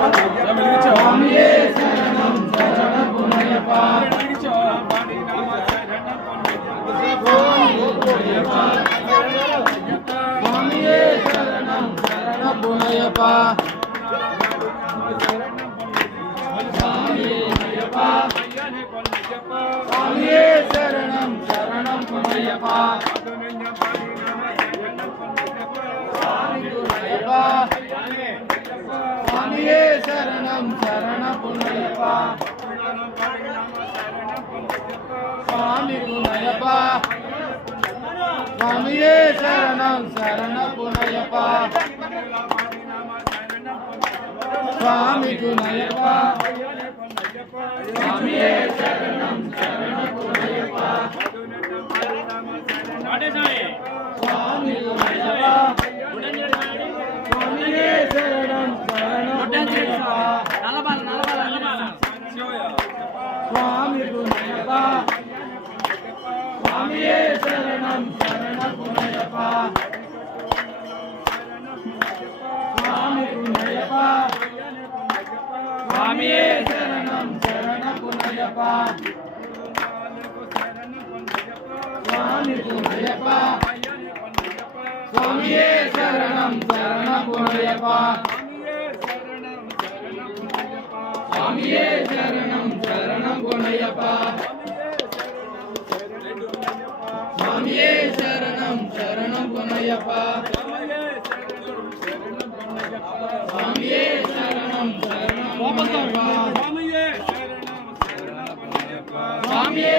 சுவாமியே சரணம் சரணம் பொன்னையப்பா சுவாமியே சரணம் சரணம் பொன்னையப்பா சுவாமியே சரணம் சரணம் பொன்னையப்பா சுவாமியே சரணம் சரணம் பொன்னையப்பா சுவாமி குணையப்பா சுவாமியே சரணம் சரணம் பொன்னையப்பா சுவாமி குணையப்பா சுவாமியே சரணம் சரணம் பொன்னையப்பா சுவாமி குணையப்பா சுவாமியே சரணம் சரணம் பொன்னையப்பா சுவாமி குணையப்பா சுவாமியே சரணம் சரணம் பொன்னையப்பா சுவாமி குணையப்பா சுவாமியே சரணம் சரணம் பொன்னையப்பா சுவாமி குணையப்பா சுவாமியே சரணம் சரணம் பொன்னையப்பா சுவாமியே சரணம் சரணம் பொன்னையப்பா சுவாமியே சரணம் சரணம் பொன்னையப்பா சுவாமியே சரணம் சரணம் பொன்னையப்பா சுவாமியே